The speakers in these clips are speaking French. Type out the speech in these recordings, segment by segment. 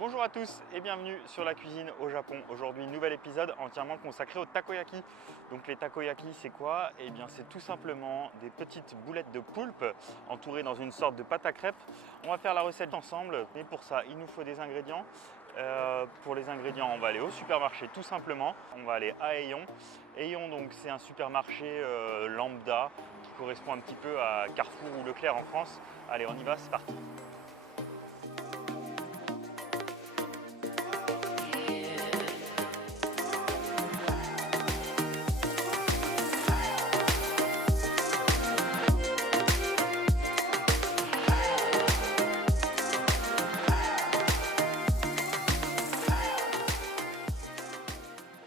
Bonjour à tous et bienvenue sur la cuisine au Japon. Aujourd'hui, nouvel épisode entièrement consacré au takoyaki. Donc les takoyaki, c'est quoi? Eh bien, c'est tout simplement des petites boulettes de poulpe entourées dans une sorte de pâte à crêpes. On va faire la recette ensemble, mais pour ça, il nous faut des ingrédients. Pour les ingrédients, on va aller au supermarché tout simplement. On va aller à Aeon. Aeon, donc, c'est un supermarché lambda qui correspond un petit peu à Carrefour ou Leclerc en France. Allez, on y va, c'est parti.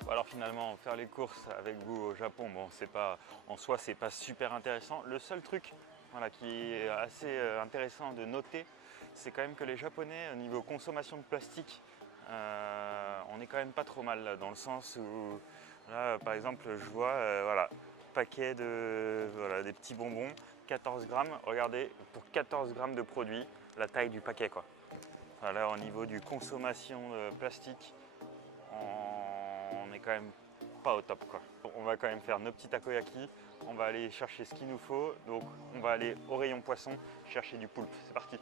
Alors finalement, faire les courses avec vous au Japon, bon, c'est pas, en soi, c'est pas super intéressant. Le seul truc qui est assez intéressant de noter, c'est quand même que les Japonais, au niveau consommation de plastique, on est quand même pas trop mal, dans le sens où, là, par exemple, je vois, paquet de, des petits bonbons, 14 grammes. Regardez, pour 14 grammes de produits, la taille du paquet, quoi. Là, au niveau du consommation de plastique, on est quand même pas au top, quoi. On va quand même faire nos petits takoyaki, on va aller chercher ce qu'il nous faut, donc on va aller au rayon poisson chercher du poulpe. C'est parti.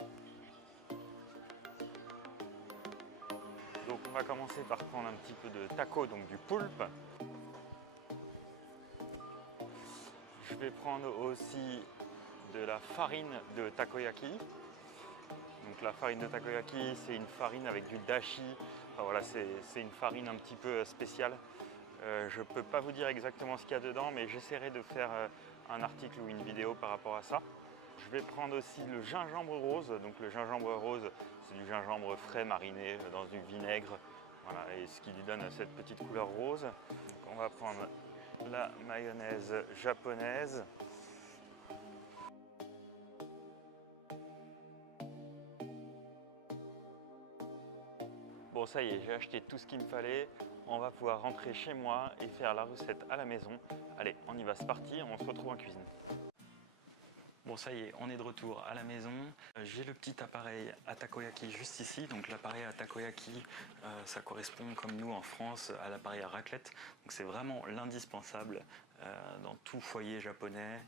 Donc on va commencer par prendre un petit peu de taco, donc du poulpe. Je vais prendre aussi de la farine de takoyaki. Donc la farine de takoyaki, c'est une farine avec du dashi. Enfin, voilà, c'est une farine un petit peu spéciale. Je ne peux pas vous dire exactement ce qu'il y a dedans, mais j'essaierai de faire un article ou une vidéo par rapport à ça. Je vais prendre aussi le gingembre rose. Donc le gingembre rose, c'est du gingembre frais mariné dans du vinaigre. Voilà, et ce qui lui donne cette petite couleur rose. Donc on va prendre la mayonnaise japonaise. Bon, ça y est, j'ai acheté tout ce qu'il me fallait. On va pouvoir rentrer chez moi et faire la recette à la maison. Allez, on y va, c'est parti, on se retrouve en cuisine. Bon, ça y est, on est de retour à la maison. J'ai le petit appareil à takoyaki juste ici. Donc l'appareil à takoyaki, ça correspond comme nous en France à l'appareil à raclette. Donc c'est vraiment l'indispensable dans tout foyer japonais,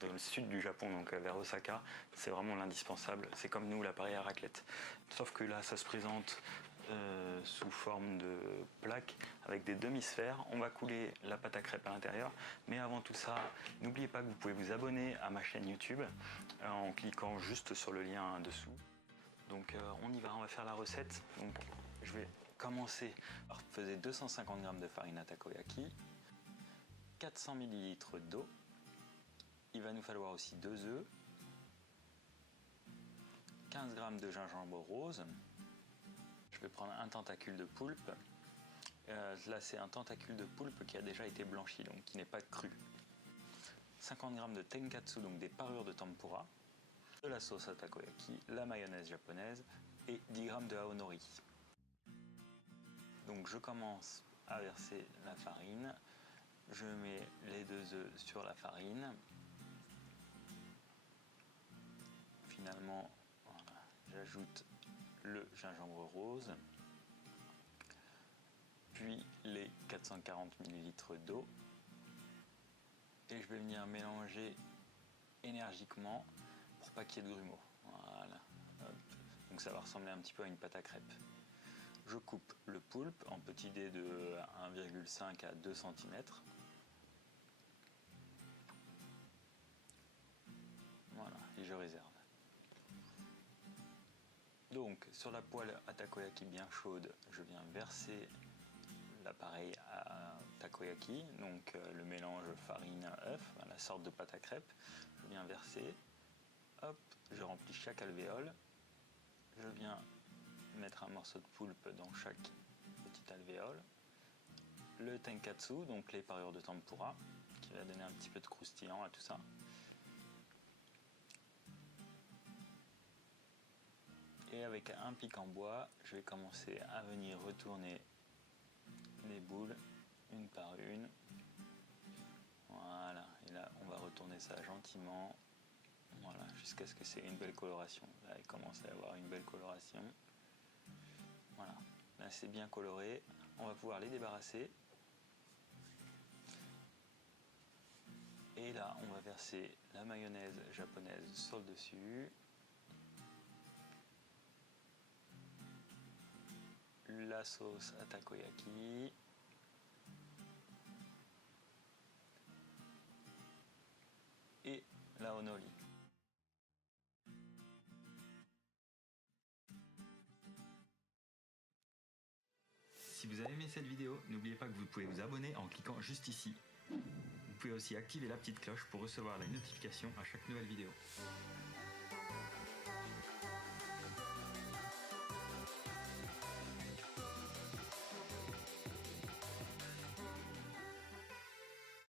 dans le sud du Japon, donc vers Osaka. C'est vraiment l'indispensable. C'est comme nous l'appareil à raclette. Sauf que là, ça se présente sous forme de plaque avec des demi-sphères. On va couler la pâte à crêpes à l'intérieur, mais avant tout ça, n'oubliez pas que vous pouvez vous abonner à ma chaîne YouTube en cliquant juste sur le lien dessous. Donc on y va, on va faire la recette. Donc je vais commencer par faire 250 g de farine à takoyaki, 400 ml d'eau, il va nous falloir aussi 2 œufs, 15 g de gingembre rose. Je vais prendre un tentacule de poulpe. Là, c'est un tentacule de poulpe qui a déjà été blanchi, donc qui n'est pas cru. 50 g de tenkatsu, donc des parures de tempura. De la sauce à takoyaki, la mayonnaise japonaise et 10 g de aonori. Donc je commence à verser la farine. Je mets les 2 œufs sur la farine. Finalement, voilà, j'ajoute le gingembre rose, puis les 440 ml d'eau, et je vais venir mélanger énergiquement pour pas qu'il y ait de grumeaux. Voilà. Hop. Donc ça va ressembler un petit peu à une pâte à crêpes. Je coupe le poulpe en petits dés de 1,5 à 2 cm. Voilà, et je réserve. Donc sur la poêle à takoyaki bien chaude, je viens verser l'appareil à takoyaki, donc le mélange farine-œuf, la sorte de pâte à crêpes. Je viens verser, hop, je remplis chaque alvéole, je viens mettre un morceau de poulpe dans chaque petite alvéole, le tenkatsu, donc les parures de tempura, qui va donner un petit peu de croustillant à tout ça. Et avec un pic en bois, je vais commencer à venir retourner les boules une par une. Voilà, et là on va retourner ça gentiment, voilà, jusqu'à ce que c'est une belle coloration. Là il commence à y avoir une belle coloration. Voilà, là c'est bien coloré, on va pouvoir les débarrasser. Et là, on va verser la mayonnaise japonaise sur le dessus. La sauce à takoyaki. Et la onoli. Si vous avez aimé cette vidéo, n'oubliez pas que vous pouvez vous abonner en cliquant juste ici. Vous pouvez aussi activer la petite cloche pour recevoir les notifications à chaque nouvelle vidéo.